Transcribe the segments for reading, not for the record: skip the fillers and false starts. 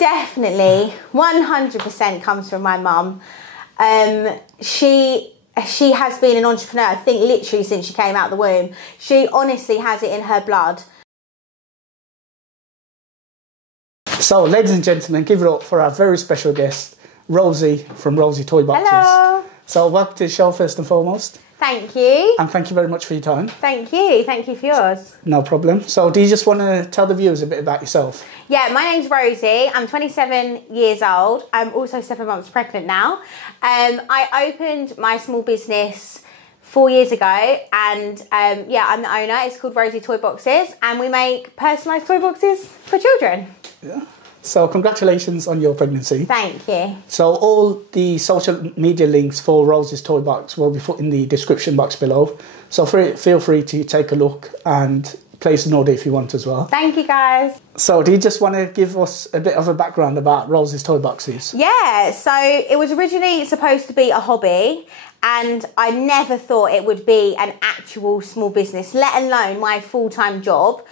definitely 100% comes from my mum. She has been an entrepreneur, I think, literally since she came out the womb. She honestly has it in her blood. So, ladies and gentlemen, give it up for our very special guest, Rosie from Rosie Toy Boxes. Hello. So, welcome to the show first and foremost. Thank you. And thank you very much for your time. Thank you. Thank you for yours. No problem. So, do you just want to tell the viewers a bit about yourself? Yeah, my name's Rosie. I'm 27 years old. I'm also 7 months pregnant now. I opened my small business 4 years ago, and yeah, I'm the owner. It's called Rosie Toy Boxes, and we make personalised toy boxes for children. Yeah. So congratulations on your pregnancy. Thank you. So all the social media links for Rosie's Toy Box will be put in the description box below. So feel free to take a look and place an order if you want as well. Thank you, guys. So do you just want to give us a bit of a background about Rosie's Toy Boxes? Yeah, so it was originally supposed to be a hobby, and I never thought it would be an actual small business, let alone my full-time job.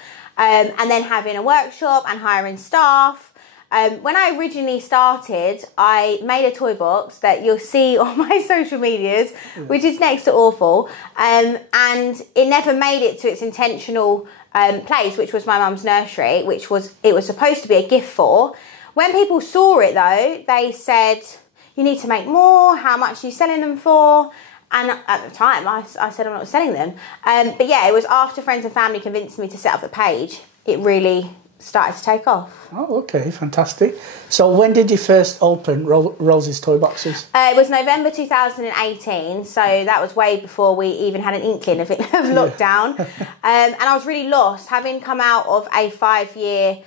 And then having a workshop and hiring staff. When I originally started, I made a toy box that you'll see on my social medias, which is next to awful, and it never made it to its intentional place, which was my mum's nursery, it was supposed to be a gift for. When people saw it though, they said, you need to make more, how much are you selling them for? And at the time, I said I'm not selling them. But yeah, it was after friends and family convinced me to set up the page, it really started to take off. Oh, okay, fantastic. So when did you first open Rosie's Toy Boxes? It was November 2018, so that was way before we even had an inkling of lockdown. And I was really lost, having come out of a 5-year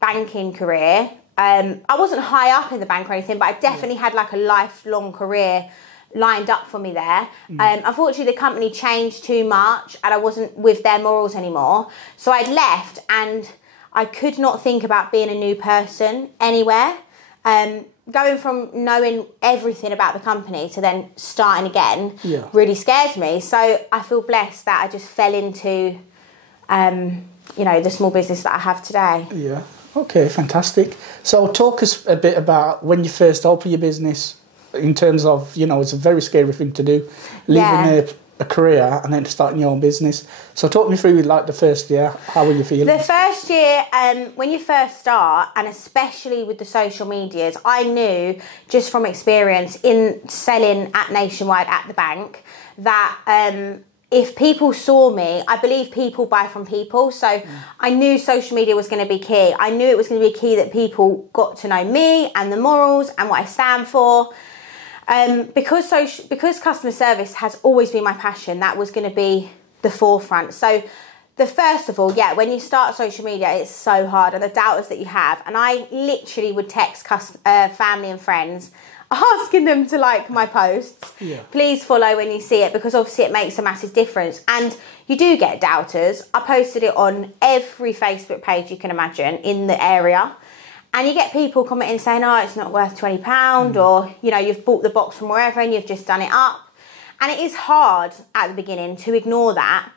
banking career. I wasn't high up in the bank or anything, but I definitely had like a lifelong career lined up for me there. Unfortunately, the company changed too much and I wasn't with their morals anymore. So I'd left and I could not think about being a new person anywhere. Going from knowing everything about the company to then starting again really scared me. So I feel blessed that I just fell into, you know, the small business that I have today. Yeah. Okay, fantastic. So talk us a bit about when you first opened your business, in terms of, you know, it's a very scary thing to do, leaving a career and then starting your own business. So talk me through like the first year, how were you feeling? The first year, when you first start, and especially with the social medias, I knew just from experience in selling at Nationwide at the bank that if people saw me, I believe people buy from people. So I knew social media was going to be key. I knew it was going to be key that people got to know me and the morals and what I stand for. Because customer service has always been my passion, that was going to be the forefront. So first of all, when you start social media, it's so hard, and the doubters that you have. And I literally would text family and friends asking them to like my posts. Please follow when you see it, because obviously it makes a massive difference. And you do get doubters. I posted it on every Facebook page you can imagine in the area. And you get people commenting saying, oh, it's not worth £20, or, you know, you've bought the box from wherever and you've just done it up. And it is hard at the beginning to ignore that.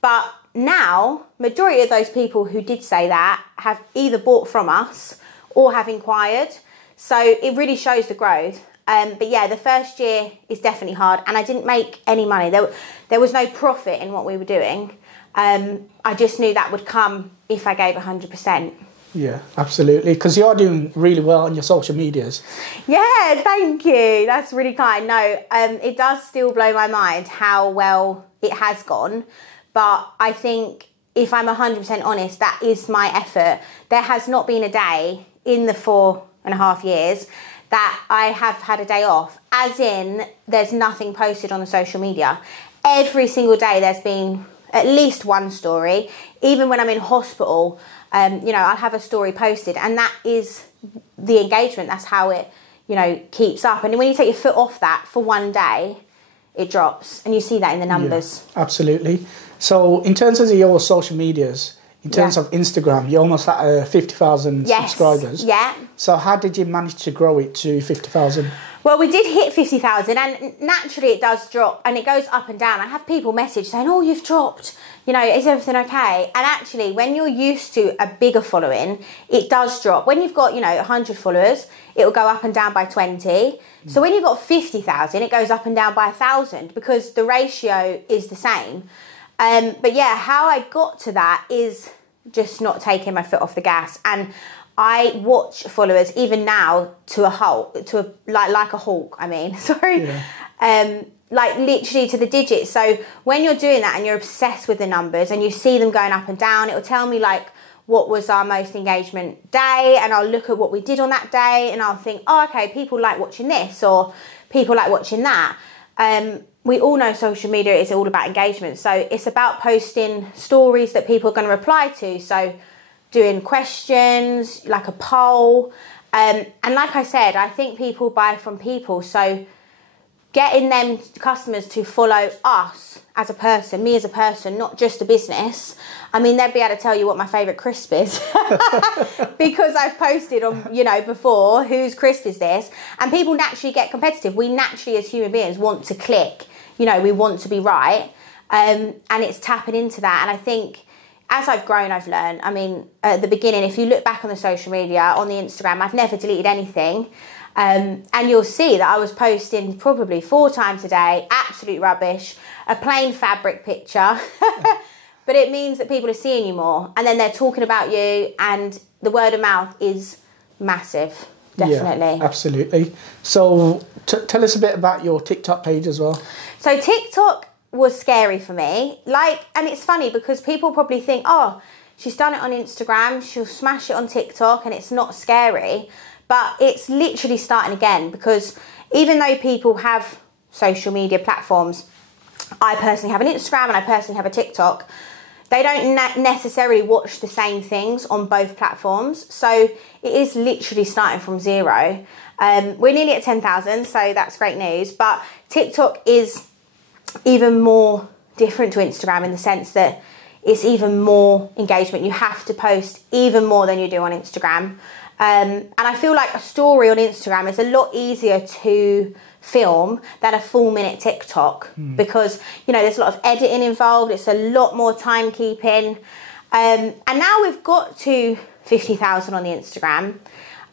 But now, majority of those people who did say that have either bought from us or have inquired. So it really shows the growth. But yeah, the first year is definitely hard, and I didn't make any money. There was no profit in what we were doing. I just knew that would come if I gave 100%. Yeah, absolutely, because you are doing really well on your social medias. Yeah, thank you. That's really kind. No, it does still blow my mind how well it has gone. But I think if I'm 100% honest, that is my effort. There has not been a day in the 4.5 years that I have had a day off. As in, there's nothing posted on the social media. Every single day there's been at least one story. Even when I'm in hospital, you know, I'll have a story posted, and that is the engagement. That's how it, you know, keeps up. And when you take your foot off that for one day, it drops, and you see that in the numbers. Yeah, absolutely. So in terms of your social medias, in terms of Instagram, you almost at 50,000 subscribers. Yeah. So how did you manage to grow it to 50,000? Well, we did hit 50,000, and naturally it does drop and it goes up and down. I have people message saying, oh, you've dropped, you know, is everything okay? And actually, when you're used to a bigger following, it does drop. When you've got, you know, 100 followers, it will go up and down by 20. So when you've got 50,000, it goes up and down by 1,000 because the ratio is the same. But yeah, how I got to that is just not taking my foot off the gas. And I watch followers even now to a halt, like a hawk. I mean, sorry, like literally to the digits. So when you're doing that and you're obsessed with the numbers and you see them going up and down, it will tell me like what was our most engagement day, and I'll look at what we did on that day, and I'll think, oh, okay, people like watching this or people like watching that. We all know social media is all about engagement, so it's about posting stories that people are going to reply to. So doing questions, like a poll. And like I said, I think people buy from people. So getting them customers to follow us as a person, me as a person, not just a business. I mean, they'd be able to tell you what my favourite crisp is because I've posted on, you know, before, whose crisp is this? And people naturally get competitive. We naturally, as human beings, want to click. You know, we want to be right. And it's tapping into that. And I think as I've grown, I've learned. I mean, at the beginning, if you look back on the social media, on the Instagram, I've never deleted anything. And you'll see that I was posting probably 4 times a day, absolute rubbish, a plain fabric picture. But it means that people are seeing you more. And then they're talking about you, and the word of mouth is massive, definitely. Yeah, absolutely. So tell us a bit about your TikTok page as well. So TikTok was scary for me. And it's funny because people probably think, oh, she's done it on Instagram, she'll smash it on TikTok and it's not scary. But it's literally starting again, because even though people have social media platforms, I personally have an Instagram and I personally have a TikTok, they don't necessarily watch the same things on both platforms. So it is literally starting from zero. We're nearly at 10,000, so that's great news. But TikTok is even more different to Instagram in the sense that it's even more engagement. You have to post even more than you do on Instagram. And I feel like a story on Instagram is a lot easier to film than a full minute TikTok because, you know, there's a lot of editing involved. It's a lot more timekeeping. And now we've got to 50,000 on the Instagram.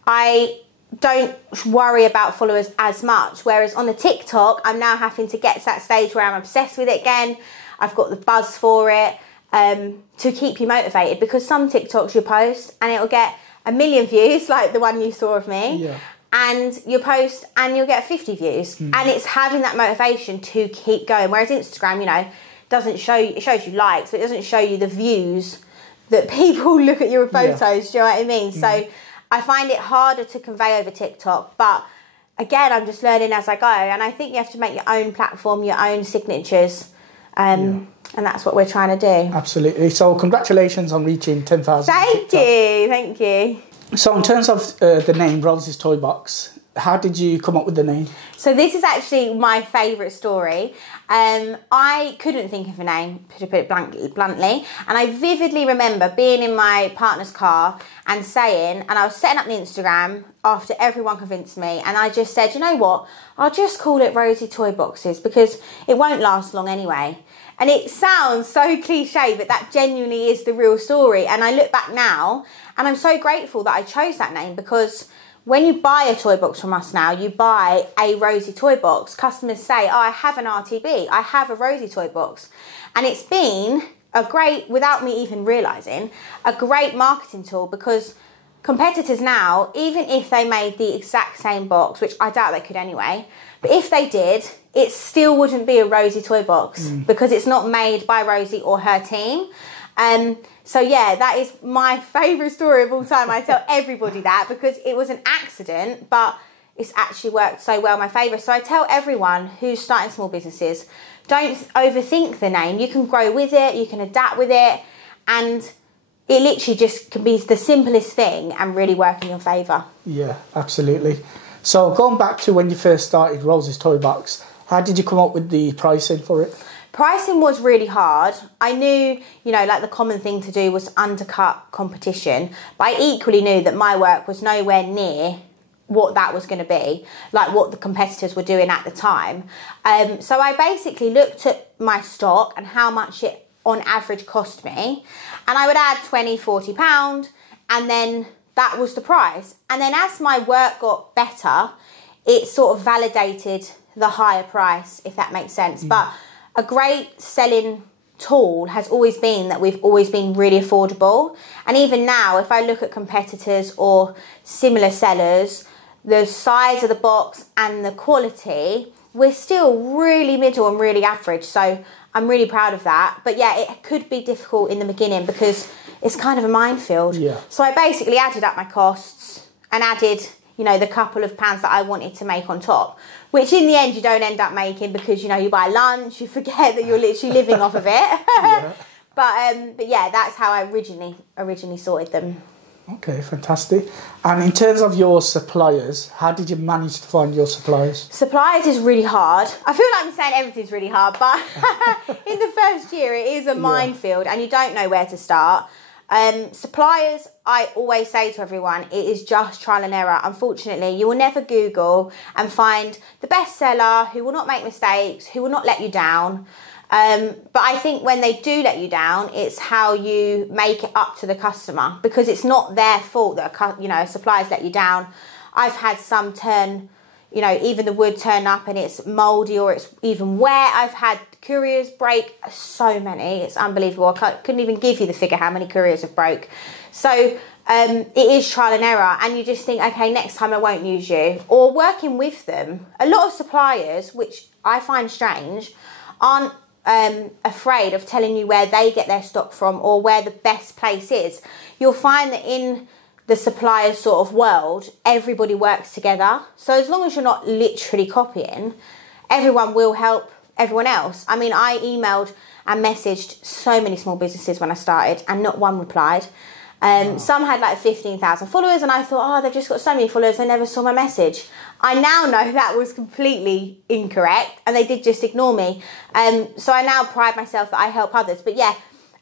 I don't worry about followers as much. Whereas on the TikTok, I'm now having to get to that stage where I'm obsessed with it again. I've got the buzz for it to keep you motivated, because some TikToks you post and it'll get 1 million views, like the one you saw of me. Yeah. And you post and you'll get 50 views. And it's having that motivation to keep going. Whereas Instagram, you know, doesn't show you, it shows you likes, but it doesn't show you the views that people look at your photos. Do you know what I mean? So I find it harder to convey over TikTok. But again, I'm just learning as I go. And I think you have to make your own platform, your own signatures. And that's what we're trying to do. Absolutely. So congratulations on reaching 10,000. Thank you. So in terms of the name, Rosie's Toy Box, how did you come up with the name? So this is actually my favourite story. I couldn't think of a name, to put it bluntly. And I vividly remember being in my partner's car and saying, and I was setting up the Instagram after everyone convinced me, and I just said, you know what, I'll just call it Rosie Toy Boxes because it won't last long anyway. And it sounds so cliche, but that genuinely is the real story. And I look back now and I'm so grateful that I chose that name, because when you buy a toy box from us now, you buy a Rosie toy box. Customers say, oh, I have an RTB, I have a Rosie toy box. And it's been a great, without me even realising, a great marketing tool, because competitors now, even if they made the exact same box, which I doubt they could anyway, but if they did, it still wouldn't be a Rosie toy box because it's not made by Rosie or her team. So yeah, that is my favourite story of all time. I tell everybody that because it was an accident, but it's actually worked so well in my favour. So I tell everyone who's starting small businesses, don't overthink the name. You can grow with it, you can adapt with it, and it literally just can be the simplest thing and really work in your favour. Yeah, absolutely. So going back to when you first started Rosie's Toy Box, how did you come up with the pricing for it? Pricing was really hard. I knew, you know, like the common thing to do was undercut competition, but I equally knew that my work was nowhere near what that was going to be, like what the competitors were doing at the time. So I basically looked at my stock and how much it on average cost me, and I would add 20, 40 pound, and then that was the price. And then as my work got better, it sort of validated the higher price, if that makes sense. But a great selling tool has always been that we've always been really affordable. And even now, if I look at competitors or similar sellers, the size of the box and the quality, we're still really middle and really average. So I'm really proud of that. But yeah, it could be difficult in the beginning because it's kind of a minefield. Yeah. So I basically added up my costs and added, you know, the couple of pounds that I wanted to make on top, which in the end you don't end up making because, you know, you buy lunch, you forget that you're literally living off of it. Yeah. But yeah, that's how I originally sorted them. Okay, fantastic. And in terms of your suppliers, how did you manage to find your suppliers? Suppliers is really hard. I feel like I'm saying everything's really hard, but in the first year it is a minefield and you don't know where to start. Suppliers, I always say to everyone, it is just trial and error. Unfortunately, you will never Google and find the best seller who will not make mistakes, who will not let you down. But I think when they do let you down, it's how you make it up to the customer, because it's not their fault that, you know, suppliers let you down. I've had some turn, you know, even the wood turn up and it's mouldy or it's even wet. I've had couriers break, so many. It's unbelievable. I couldn't even give you the figure how many couriers have broke. So it is trial and error, and you just think, okay, next time I won't use you. Or working with them. A lot of suppliers, which I find strange, aren't afraid of telling you where they get their stock from or where the best place is. You'll find that in the suppliers sort of world, everybody works together. So as long as you're not literally copying, everyone will help everyone else. I mean, I emailed and messaged so many small businesses when I started and not one replied. Some had like 15,000 followers and I thought, oh, they've just got so many followers, they never saw my message. I now know that was completely incorrect and they did just ignore me. So I now pride myself that I help others. But yeah,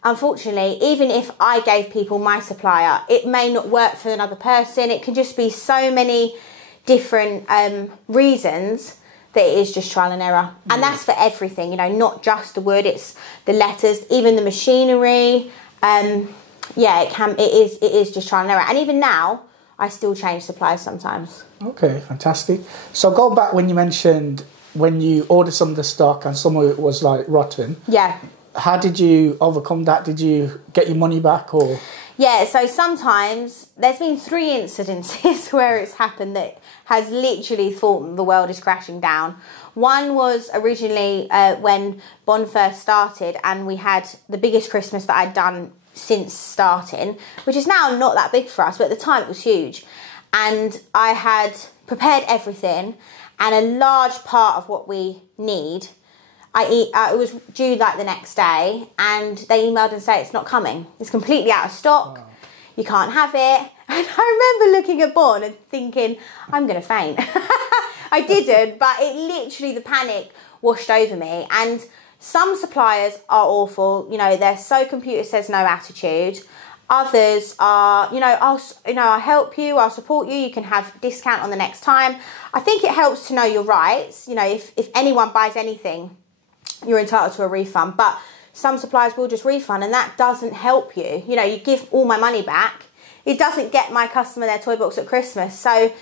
unfortunately, even if I gave people my supplier, it may not work for another person. It can just be so many different reasons that it is just trial and error. And that's for everything, you know, not just the wood, it's the letters, even the machinery. Yeah, it is just trial and error. And even now, I still change suppliers sometimes. Okay, fantastic. So go back when you mentioned when you ordered some of the stock and some of it was like rotten. Yeah. How did you overcome that? Did you get your money back or? Yeah, so sometimes there's been 3 incidences where it's happened that has literally thought the world is crashing down. One was originally when Bond first started and we had the biggest Christmas that I'd done since starting, which is now not that big for us, but at the time it was huge. And I had prepared everything and a large part of what we need, it was due like the next day and they emailed and said it's not coming. It's completely out of stock. Wow. You can't have it. And I remember looking at Bon and thinking, I'm going to faint. I didn't, but it literally, the panic washed over me. And some suppliers are awful. You know, they're so computer says no attitude. Others are, I'll help you, I'll support you, you can have discount on the next time. I think it helps to know your rights. You know, if anyone buys anything, you're entitled to a refund. But some suppliers will just refund and that doesn't help you. You know, you give all my money back. It doesn't get my customer their toy box at Christmas. So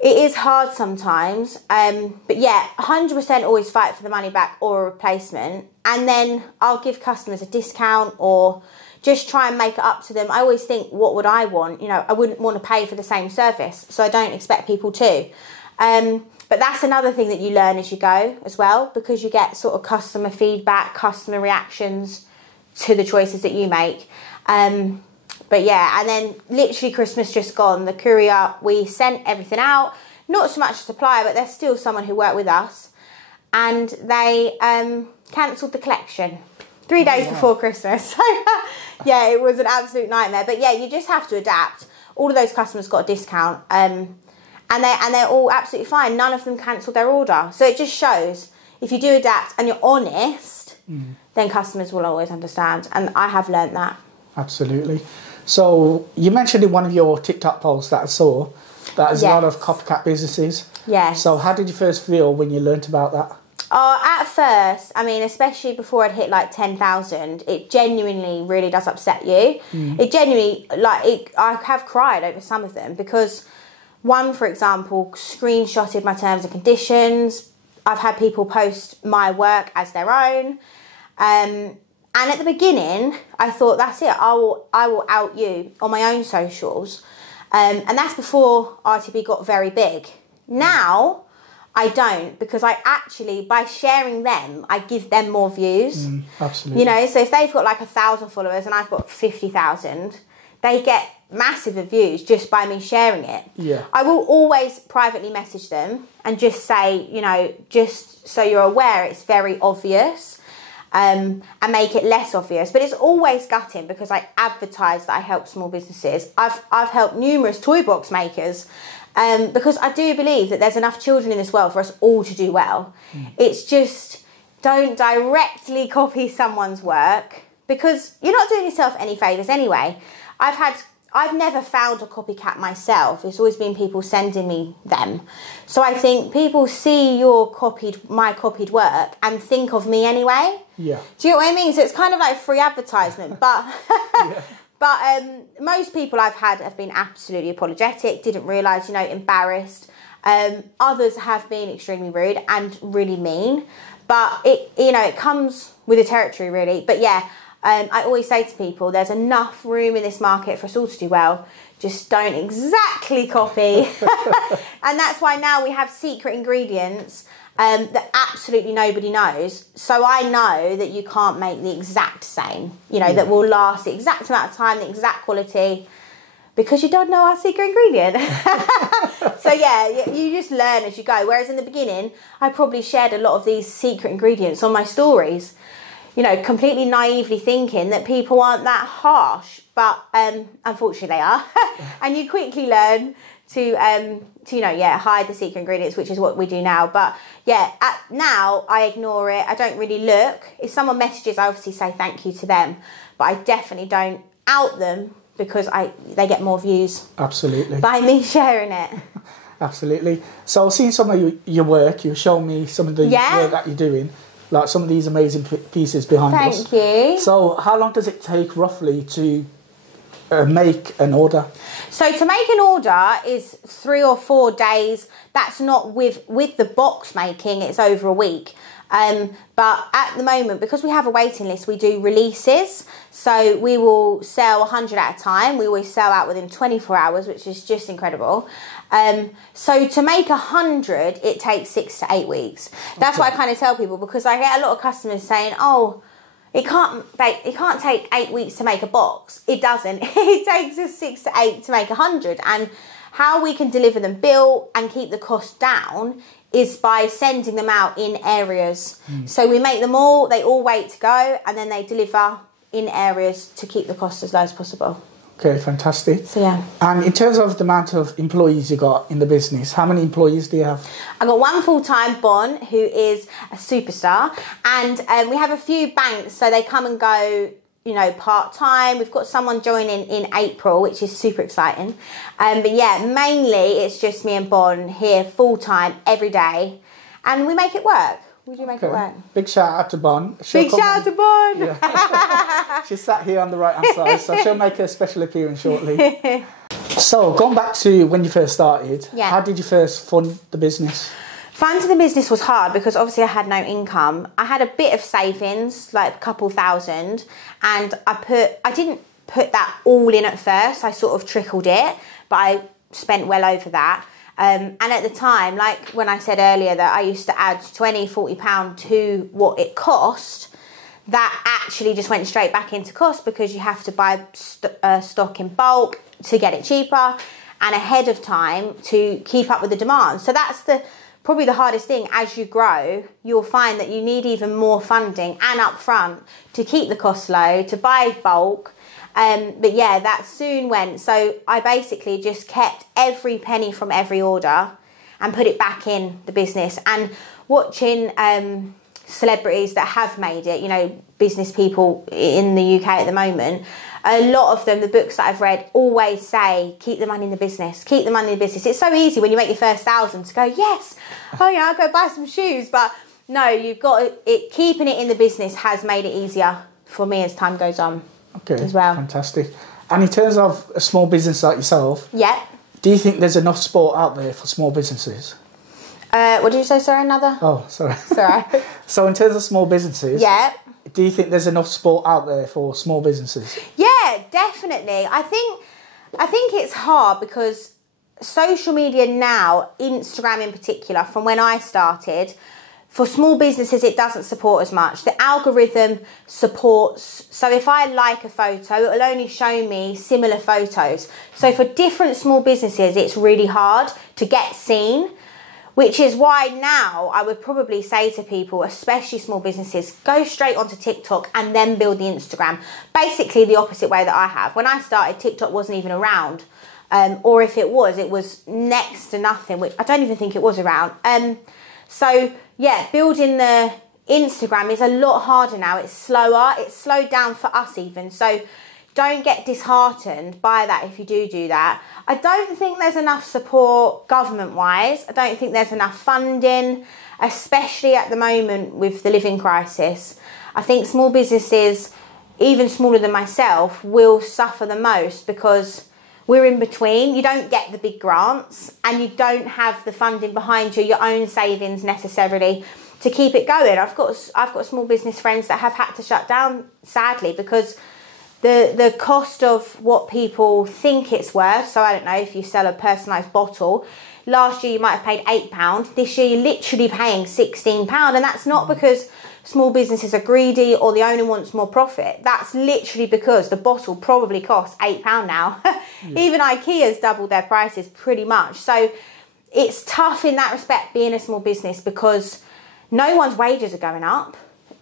it is hard sometimes. But yeah, 100% always fight for the money back or a replacement. And then I'll give customers a discount or just try and make it up to them. I always think, what would I want? You know, I wouldn't want to pay for the same service. So I don't expect people to. But that's another thing that you learn as you go as well, because you get sort of customer feedback, customer reactions to the choices that you make. But yeah, and then literally Christmas just gone, the courier, we sent everything out, not so much a supplier, but there's still someone who worked with us, and they cancelled the collection 3 days before Christmas. So yeah, it was an absolute nightmare. But yeah, you just have to adapt. All of those customers got a discount, and they're all absolutely fine. None of them cancelled their order. So it just shows if you do adapt and you're honest, then customers will always understand. And I have learnt that. Absolutely. So you mentioned in one of your TikTok posts that I saw There's a Yes. lot of copycat businesses. Yes. So how did you first feel when you learnt about that? At first, I mean, especially before I'd hit like 10,000, it genuinely really does upset you. It genuinely, I have cried over some of them because one, for example, screenshotted my terms and conditions. I've had people post my work as their own. And at the beginning, I thought, that's it, I will out you on my own socials. And that's before RTB got very big. Now, I don't, because I actually, by sharing them, I give them more views. Absolutely. You know, so if they've got like 1,000 followers and I've got 50,000, they get massive views just by me sharing it. Yeah. I will always privately message them and just say, you know, just so you're aware, it's very obvious, and make it less obvious. But it's always gutting because I advertise that I help small businesses. I've helped numerous toy box makers. Because I do believe that there's enough children in this world for us all to do well. It's just, don't directly copy someone's work because you're not doing yourself any favours anyway. I've never found a copycat myself. It's always been people sending me them. So I think people see my copied work and think of me anyway. Yeah. Do you know what I mean? So it's kind of like free advertisement, but... Yeah. But most people I've had have been absolutely apologetic, didn't realise, you know, embarrassed. Others have been extremely rude and really mean. But it comes with the territory, really. But yeah, I always say to people, there's enough room in this market for us all to do well. Just don't exactly copy. And that's why now we have secret ingredients that absolutely nobody knows. So I know that you can't make the exact same, that will last the exact amount of time, the exact quality, because you don't know our secret ingredient. So yeah, you just learn as you go. Whereas in the beginning, I probably shared a lot of these secret ingredients on my stories, completely naively thinking that people aren't that harsh, but unfortunately they are. And you quickly learn to hide the secret ingredients, which is what we do now. But yeah, now I ignore it. I don't really look. If someone messages, I obviously say thank you to them, but I definitely don't out them because they get more views. Absolutely. By me sharing it. Absolutely. So seeing some of your work, you show me some of the work that you're doing, like some of these amazing pieces behind us. Thank you. So how long does it take roughly to make an order? So to make an order is 3 or 4 days. That's not with the box making, it's over a week. But at the moment, because we have a waiting list, we do releases. So we will sell 100 at a time. We always sell out within 24 hours, which is just incredible. So to make 100, it takes 6 to 8 weeks. That's what I kind of tell people, because I get a lot of customers saying, oh, it can't take 8 weeks to make a box. It doesn't. It takes us 6 to 8 to make 100. And how we can deliver them built and keep the cost down is by sending them out in areas. So we make them all, they all wait to go, and then they deliver in areas to keep the cost as low as possible. Okay, fantastic. So yeah. And in terms of the amount of employees you got in the business, how many employees do you have? I've got one full-time, Bon, who is a superstar, and we have a few banks, so they come and go, part-time. We've got someone joining in April, which is super exciting. But yeah, mainly it's just me and Bon here full-time every day, and we make it work. We do make it work. Big shout out to Bon. Big shout out to Bon. Yeah. She's sat here on the right hand side, so she'll make a special appearance shortly. So, going back to when you first started, how did you first fund the business? Funding the business was hard because obviously I had no income. I had a bit of savings, like a couple thousand, and I didn't put that all in at first. I sort of trickled it, but I spent well over that. And at the time, like when I said earlier that I used to add £20, £40 to what it cost, that actually just went straight back into cost because you have to buy stock in bulk to get it cheaper and ahead of time to keep up with the demand. So that's probably the hardest thing. As you grow, you'll find that you need even more funding and upfront to keep the costs low, to buy bulk. But yeah, that soon went. So I basically just kept every penny from every order and put it back in the business. And watching celebrities that have made it, business people in the UK at the moment, A lot of them, the books that I've read, always say, keep the money in the business, keep the money in the business. It's so easy when you make your first 1,000 to go, yes, oh yeah, I'll go buy some shoes. But no, you've got it. Keeping it in the business has made it easier for me as time goes on. Okay, as well. Fantastic. And in terms of a small business like yourself, yeah, do you think there's enough support out there for small businesses? What did you say? Sorry, another? Oh, sorry. Sorry. So in terms of small businesses, yeah, do you think there's enough support out there for small businesses? Yeah, definitely. I think it's hard because social media now, Instagram in particular, from when I started, for small businesses it doesn't support as much. The algorithm supports, so if I like a photo, it will only show me similar photos. So for different small businesses it's really hard to get seen, which is why now I would probably say to people, especially small businesses, go straight onto TikTok and then build the Instagram. Basically the opposite way that I have. When I started, TikTok wasn't even around. Or if it was next to nothing, which I don't even think it was around. So yeah, building the Instagram is a lot harder now. It's slower. It's slowed down for us even. So don't get disheartened by that if you do that. I don't think there's enough support government-wise. I don't think there's enough funding, especially at the moment with the living crisis. I think small businesses, even smaller than myself, will suffer the most because we're in between. You don't get the big grants and you don't have the funding behind you, your own savings necessarily, to keep it going. I've got small business friends that have had to shut down, sadly, because the cost of what people think it's worth. So I don't know, if you sell a personalised bottle, last year you might have paid £8. This year you're literally paying £16. And that's not because small businesses are greedy or the owner wants more profit. That's literally because the bottle probably costs £8 now. Even IKEA's doubled their prices pretty much. So it's tough in that respect being a small business because no one's wages are going up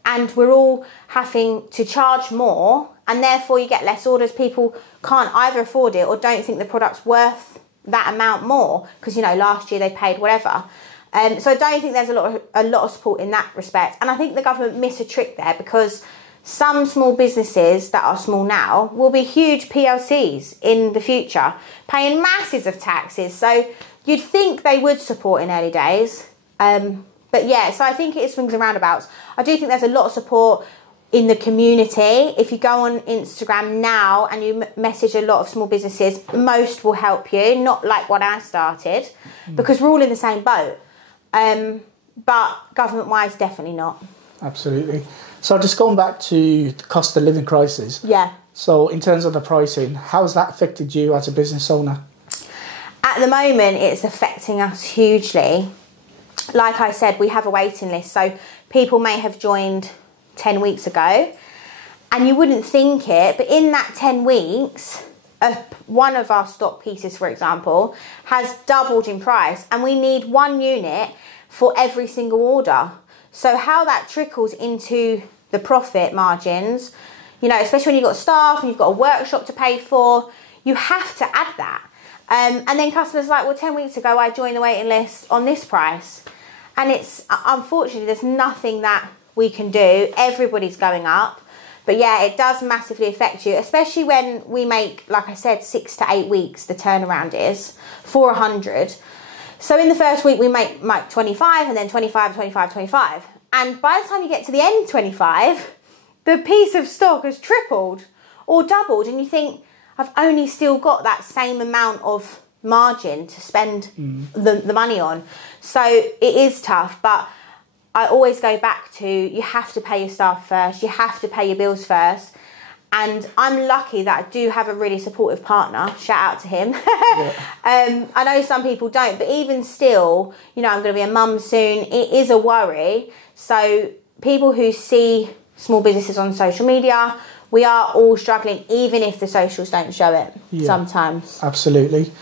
and we're all having to charge more, and therefore you get less orders. People can't either afford it or don't think the product's worth that amount more because, you know, last year they paid whatever. So I don't think there's a lot of support in that respect. And I think the government missed a trick there because some small businesses that are small now will be huge PLCs in the future, paying masses of taxes. So you'd think they would support in early days. But yeah, so I think it swings and roundabouts. I do think there's a lot of support in the community. If you go on Instagram now and you message a lot of small businesses, most will help you, not like when I started, because we're all in the same boat. But government-wise, definitely not. Absolutely. So just going back to the cost of living crisis. Yeah. So in terms of the pricing, how has that affected you as a business owner? At the moment, it's affecting us hugely. Like I said, we have a waiting list. So people may have joined 10 weeks ago and you wouldn't think it, but in that 10 weeks, one of our stock pieces, for example, has doubled in price and we need 1 unit for every single order. So how that trickles into the profit margins, you know, especially when you've got staff and you've got a workshop to pay for, you have to add that. And then customers are like, well, 10 weeks ago I joined the waiting list on this price. And it's, unfortunately, there's nothing that we can do. Everybody's going up. But yeah, it does massively affect you, especially when we make, like I said, 6 to 8 weeks, the turnaround is, for 100. So in the first week, we make 25 and then 25, 25, 25. And by the time you get to the end 25, the piece of stock has tripled or doubled. And you think, I've only still got that same amount of margin to spend the money on. So it is tough, but I always go back to, you have to pay your staff first, you have to pay your bills first. And I'm lucky that I do have a really supportive partner. Shout out to him. Yeah. I know some people don't, but even still, you know, I'm going to be a mum soon. It is a worry. So people who see small businesses on social media, we are all struggling, even if the socials don't show it sometimes. Absolutely.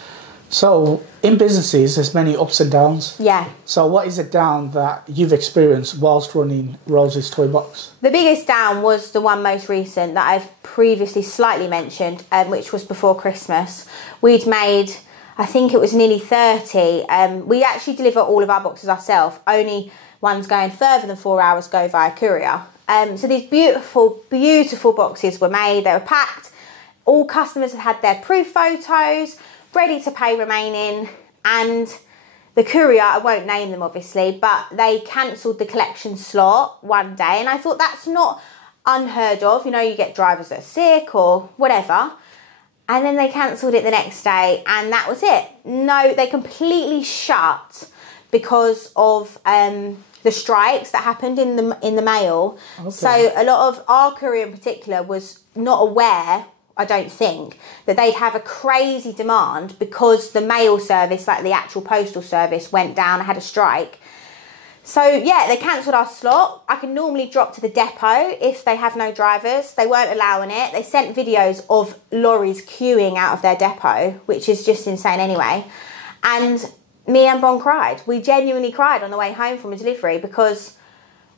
So in businesses, there's many ups and downs. Yeah. So what is a down that you've experienced whilst running Rosie's Toy Box? The biggest down was the one most recent that I've previously slightly mentioned, which was before Christmas. We'd made, I think it was nearly 30. We actually deliver all of our boxes ourselves. Only ones going further than 4 hours go via courier. So these beautiful, beautiful boxes were made. They were packed. all customers had had their proof photos, ready to pay remaining, and the courier, I won't name them obviously, but they cancelled the collection slot one day, and I thought that's not unheard of. You know, you get drivers that are sick or whatever. And then they cancelled it the next day, and that was it. No, they completely shut because of the strikes that happened in the mail. Okay. So a lot of our courier in particular was not aware, I don't think, that they'd have a crazy demand because the mail service, like the actual postal service, went down, had a strike. So yeah, they cancelled our slot. I can normally drop to the depot if they have no drivers. They weren't allowing it. They sent videos of lorries queuing out of their depot, which is just insane anyway. And me and Bron cried. We genuinely cried on the way home from a delivery, because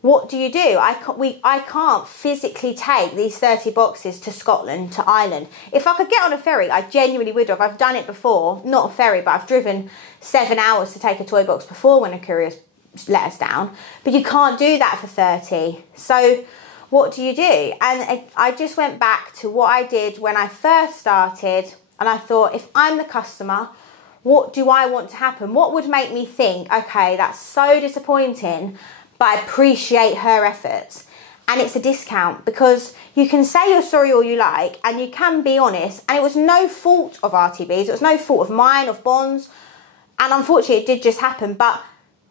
what do you do? I can't physically take these 30 boxes to Scotland, to Ireland. If I could get on a ferry, I genuinely would have. I've done it before. Not a ferry, but I've driven 7 hours to take a toy box before when a courier's let us down. But you can't do that for 30. So what do you do? And I just went back to what I did when I first started, and I thought, if I'm the customer, what do I want to happen? What would make me think, okay, that's so disappointing, but I appreciate her efforts? And it's a discount, because you can say you're sorry all you like, and you can be honest, and it was no fault of RTB's, it was no fault of mine, of Bond's, and unfortunately it did just happen. But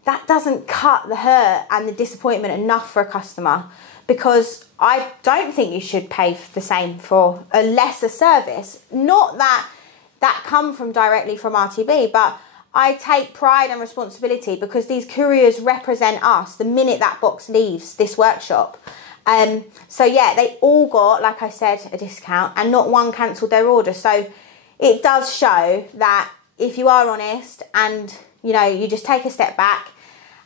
that doesn't cut the hurt and the disappointment enough for a customer, because I don't think you should pay the same for a lesser service. Not that come from directly from RTB, but I take pride and responsibility, because these couriers represent us the minute that box leaves this workshop. So yeah, they all got, like I said, a discount, and not one cancelled their order. So it does show that if you are honest and, you know, you just take a step back.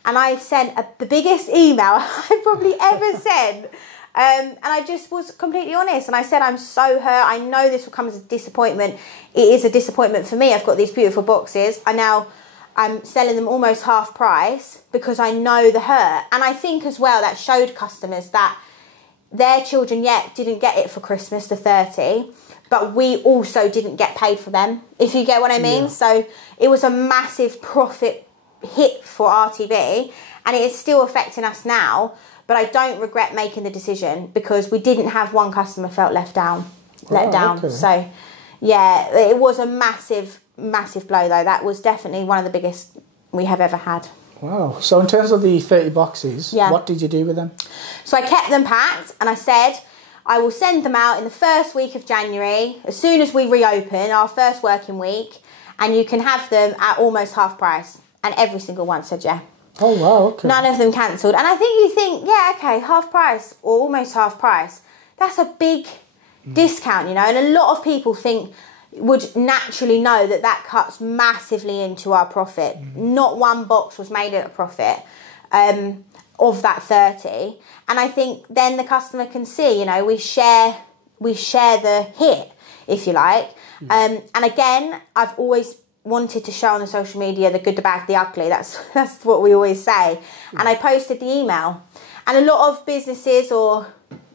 And I sent the biggest email I've probably ever sent. And I just was completely honest. And I said, I'm so hurt. I know this will come as a disappointment. It is a disappointment for me. I've got these beautiful boxes. I'm selling them almost half price because I know the hurt. And I think as well that showed customers that their children yet didn't get it for Christmas, the 30. But we also didn't get paid for them, if you get what I mean. Yeah. So it was a massive profit hit for RTB, and it is still affecting us now, but I don't regret making the decision, because we didn't have one customer felt let down. Okay. So yeah, it was a massive blow though. That was definitely one of the biggest we have ever had. Wow. So in terms of the 30 boxes, what did you do with them? So I kept them packed, and I said I will send them out in the first week of January, as soon as we reopen, our first working week, and you can have them at almost half price. And every single one said yeah. Oh, wow, okay. None of them cancelled. And I think you think, yeah, okay, half price or almost half price. That's a big discount, you know. And a lot of people would naturally know that cuts massively into our profit. Not one box was made at a profit of that 30. And I think then the customer can see, you know, we share the hit, if you like. And again, I've always wanted to show on the social media the good, the bad, the ugly. That's what we always say. And I posted the email, and a lot of businesses or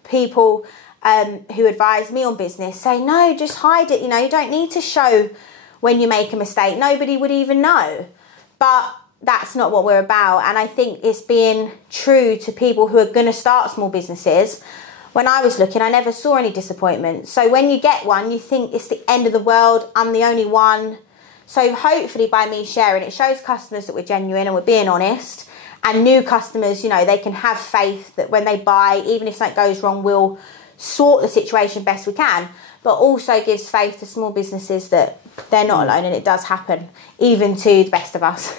people who advise me on business say, no, just hide it, you know, you don't need to show when you make a mistake, nobody would even know. But that's not what we're about. And I think it's being true to people who are going to start small businesses. When I was looking, I never saw any disappointment. So when you get one, you think it's the end of the world, I'm the only one. So hopefully by me sharing, it shows customers that we're genuine and we're being honest. And new customers, you know, they can have faith that when they buy, even if something goes wrong, we'll sort the situation best we can. But also gives faith to small businesses that they're not alone, and it does happen, even to the best of us.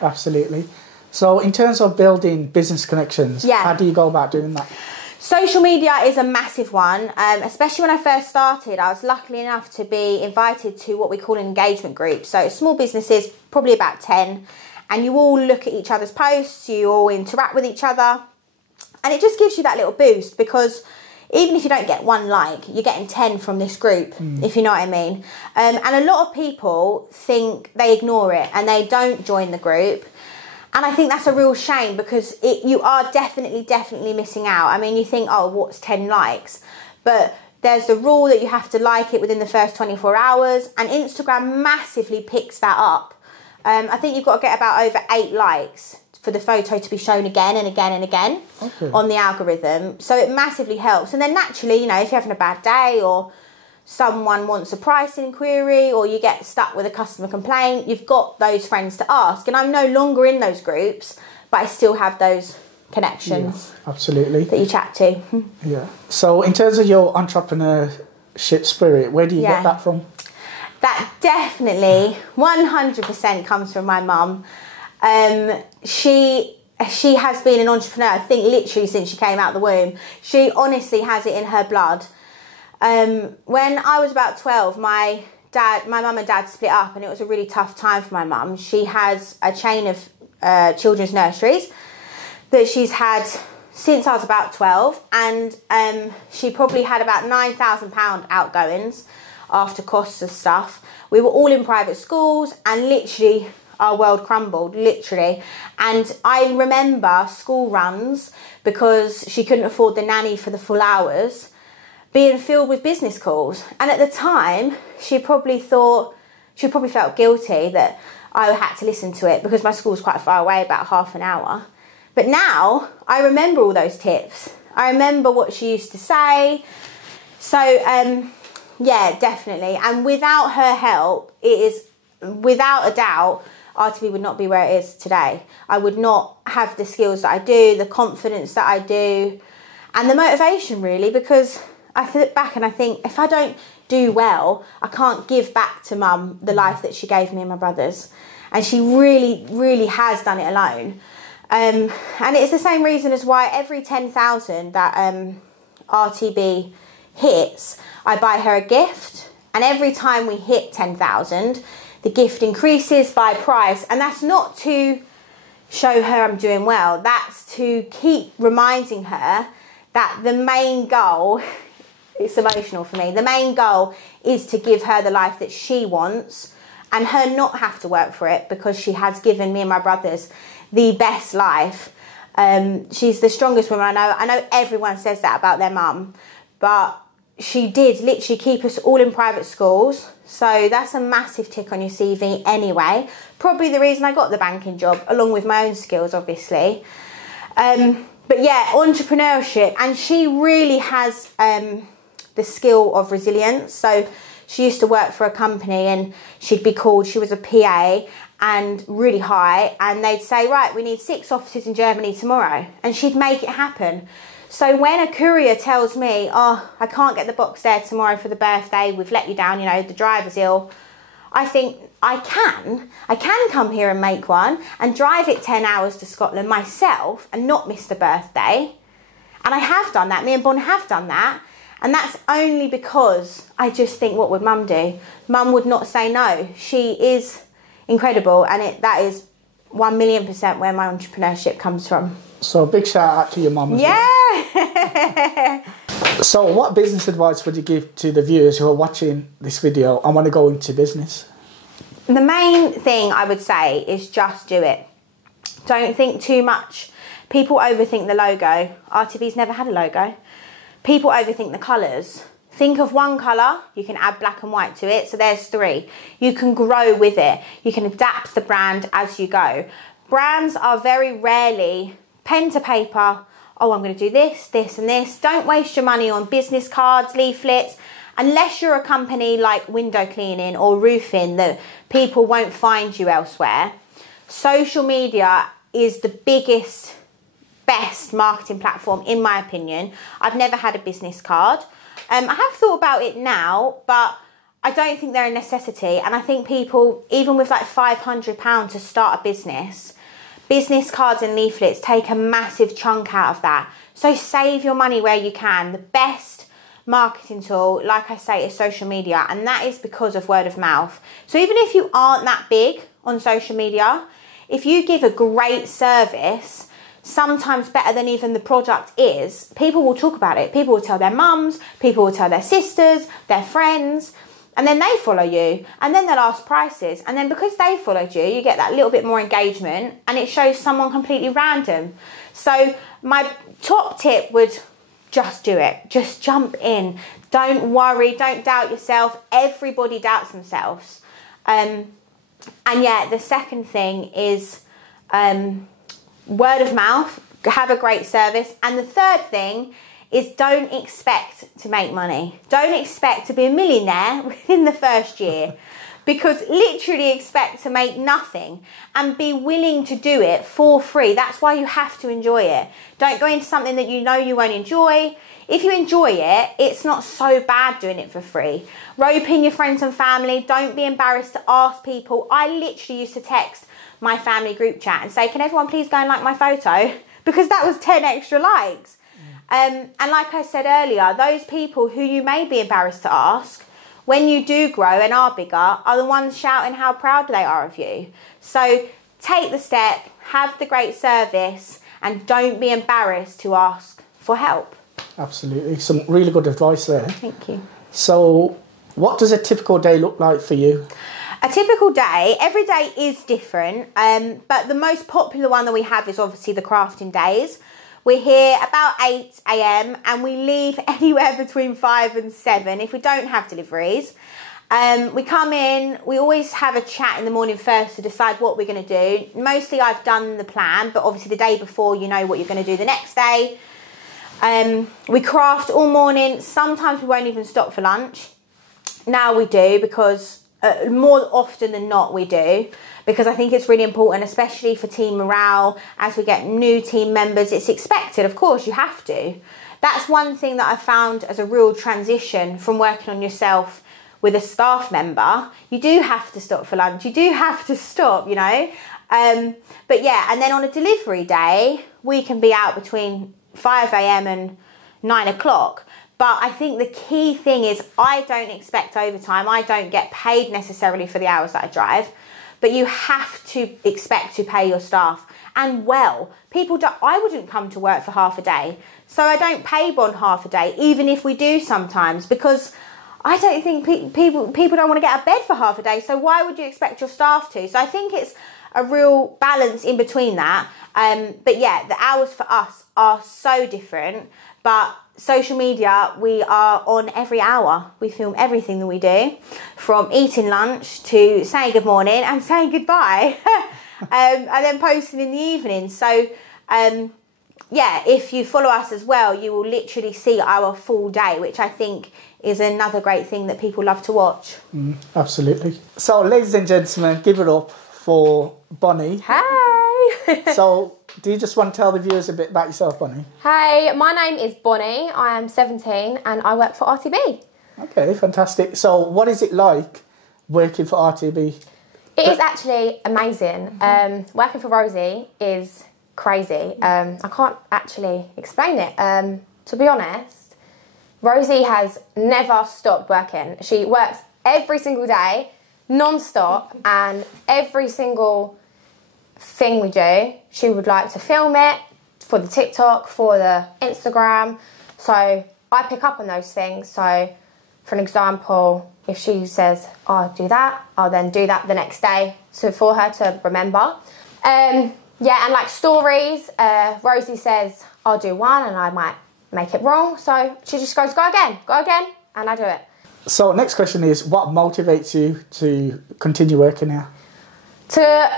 Absolutely. So in terms of building business connections, how do you go about doing that? Social media is a massive one, especially when I first started. I was lucky enough to be invited to what we call an engagement group. So small businesses, probably about 10, and you all look at each other's posts, you all interact with each other, and it just gives you that little boost, because even if you don't get one like, you're getting 10 from this group, if you know what I mean. And a lot of people think they ignore it and they don't join the group. And I think that's a real shame, because you are definitely missing out. I mean, you think, oh, what's 10 likes? But There's the rule that you have to like it within the first 24 hours, and Instagram massively picks that up. I think you've got to get about over 8 likes for the photo to be shown again and again and again on the algorithm. So it massively helps. And then naturally, you know, if you're having a bad day, or someone wants a pricing query, or you get stuck with a customer complaint, you've got those friends to ask. And I'm no longer in those groups, but I still have those connections. Yeah, absolutely. That you chat to. Yeah. So in terms of your entrepreneurship spirit, where do you get that from? That definitely 100% comes from my mum. She has been an entrepreneur, I think, literally since she came out of the womb. She honestly has it in her blood. When I was about 12, my mum and dad split up, and it was a really tough time for my mum. She has a chain of children's nurseries that she's had since I was about 12, and she probably had about £9,000 outgoings after costs of stuff. We were all in private schools, and literally our world crumbled, literally. And I remember school runs, because she couldn't afford the nanny for the full hours, being filled with business calls. And at the time, she probably felt guilty that I had to listen to it, because my school was quite far away, about half an hour. But now I remember all those tips. I remember what she used to say. So yeah, definitely. And without her help, it is without a doubt, RTV would not be where it is today. I would not have the skills that I do, the confidence that I do, and the motivation, really, because I sit back and I think, if I don't do well, I can't give back to Mum the life that she gave me and my brothers. And she really, really has done it alone. And it's the same reason as why every 10,000 that RTB hits, I buy her a gift. And every time we hit 10,000, the gift increases by price. And that's not to show her I'm doing well. That's to keep reminding her that the main goal, it's emotional for me, the main goal is to give her the life that she wants, and her not have to work for it, because she has given me and my brothers the best life. She's the strongest woman I know. I know everyone says that about their mum, but she did literally keep us all in private schools. So that's a massive tick on your CV anyway. Probably the reason I got the banking job, along with my own skills, obviously. But yeah, entrepreneurship. And she really has the skill of resilience. So she used to work for a company, and she'd be called, she was a PA, and really high, and they'd say, right, we need 6 offices in Germany tomorrow, and she'd make it happen. So when a courier tells me, oh, I can't get the box there tomorrow for the birthday, we've let you down, you know, the driver's ill, I think I can come here and make one and drive it 10 hours to Scotland myself and not miss the birthday. And I have done that, me and Bon have done that. And that's only because I just think, what would Mum do? Mum would not say no. She is incredible, and that is 1,000,000% where my entrepreneurship comes from. So a big shout out to your mum. Yeah. So what business advice would you give to the viewers who are watching this video and want to go into business? The main thing I would say is just do it. Don't think too much. People overthink the logo. RTB's never had a logo. People overthink the colours. Think of one colour, you can add black and white to it, so there's 3. You can grow with it. You can adapt the brand as you go. Brands are very rarely pen to paper, oh, I'm going to do this, this and this. Don't waste your money on business cards, leaflets, unless you're a company like window cleaning or roofing that people won't find you elsewhere. Social media is the biggest, best marketing platform, in my opinion. I've never had a business card. I have thought about it now, but I don't think they're a necessity. And I think people, even with like £500 to start a business cards and leaflets take a massive chunk out of that. So save your money where you can. The best marketing tool, like I say, is social media, and that is because of word of mouth. So even if you aren't that big on social media, if you give a great service, sometimes better than even the product is, people will talk about it. People will tell their mums, people will tell their sisters, their friends, and then they follow you, and then they'll ask prices, and then because they followed you, you get that little bit more engagement, and it shows someone completely random. So my top tip would just do it. Just jump in. Don't worry. Don't doubt yourself. Everybody doubts themselves. And yeah, the second thing is word of mouth. Have a great service. And the third thing is don't expect to make money. Don't expect to be a millionaire within the first year. Because literally expect to make nothing and be willing to do it for free. That's why you have to enjoy it. Don't go into something that you know you won't enjoy. If you enjoy it, it's not so bad doing it for free. Rope in your friends and family. Don't be embarrassed to ask people. I literally used to text my family group chat and say, can everyone please go and like my photo? Because that was 10 extra likes. And like I said earlier, those people who you may be embarrassed to ask, when you do grow and are bigger, are the ones shouting how proud they are of you. So take the step, have the great service, and don't be embarrassed to ask for help. Absolutely. Some really good advice there. Thank you. So what does a typical day look like for you? A typical day, every day is different, but the most popular one that we have is obviously the crafting days. We're here about 8 a.m. and we leave anywhere between 5 and 7 if we don't have deliveries. We come in, we always have a chat in the morning first to decide what we're going to do. Mostly I've done the plan, but obviously the day before you know what you're going to do the next day. We craft all morning. Sometimes we won't even stop for lunch. Now we do because more often than not we do. Because I think it's really important, especially for team morale, as we get new team members. It's expected, of course, you have to. That's one thing that I found as a real transition from working on yourself with a staff member. You do have to stop for lunch. You do have to stop, you know. But yeah, and then on a delivery day, we can be out between 5 a.m. and 9 o'clock. But I think the key thing is I don't expect overtime. I don't get paid necessarily for the hours that I drive. But you have to expect to pay your staff. And well, I wouldn't come to work for half a day. So I don't pay Bond half a day, even if we do sometimes, because I don't think people don't want to get out of bed for half a day. So why would you expect your staff to? So I think it's a real balance in between that. But yeah, the hours for us are so different. But social media, we are on every hour. We film everything that we do, from eating lunch to saying good morning and saying goodbye, and then posting in the evening. So yeah, if you follow us as well, you will literally see our full day, which I think is another great thing that people love to watch. Absolutely. So ladies and gentlemen, give it up for Bonnie. Hey! So do you just want to tell the viewers a bit about yourself, Bonnie? Hey, my name is Bonnie. I am 17 and I work for RTB. Okay, fantastic. So what is it like working for RTB? It is actually amazing. Working for Rosie is crazy. I can't actually explain it. To be honest, Rosie has never stopped working. She works every single day, non-stop, and every single thing we do, she would like to film it for the TikTok, for the Instagram. So I pick up on those things. So for an example, if she says, oh, do that, I'll then do that the next day for her to remember. Yeah, and like stories, Rosie says, I'll do one and I might make it wrong. So she just goes, go again, and I do it. So next question is, what motivates you to continue working here?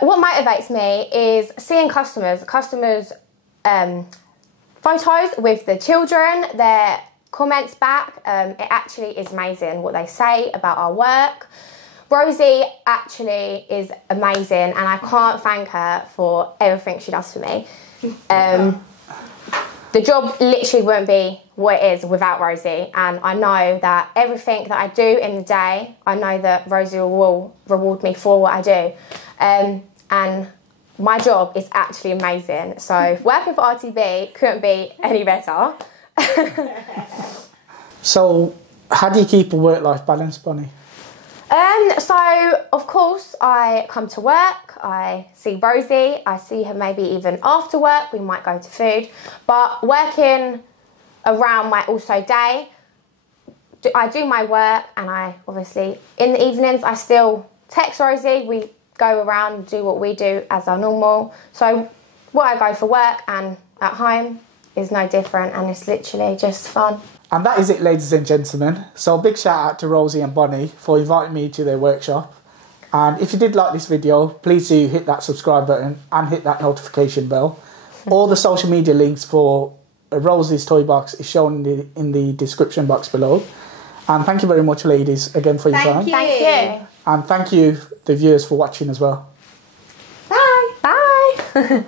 What motivates me is seeing customers photos with the children, their comments back. It actually is amazing what they say about our work. Rosie actually is amazing and I can't thank her for everything she does for me. The job literally won't be what it is without Rosie, and I know that everything that I do in the day, I know that Rosie will reward me for what I do. And my job is actually amazing. So working for RTB couldn't be any better. So how do you keep a work-life balance, Bonnie? So of course I come to work, I see Rosie, I see her maybe even after work, we might go to food, but working around my also day, I do my work, and I obviously in the evenings I still text Rosie, we go around and do what we do as our normal. So what I go for work and at home, is no different, and it's literally just fun. And that is it, ladies and gentlemen. So a big shout out to Rosie and Bonnie for inviting me to their workshop. And if you did like this video, please do hit that subscribe button and hit that notification bell. All the social media links for Rosie's Toy Box is shown in the description box below. And thank you very much, ladies, again for your time. Thank you. And thank you, the viewers, for watching as well. Bye. Bye.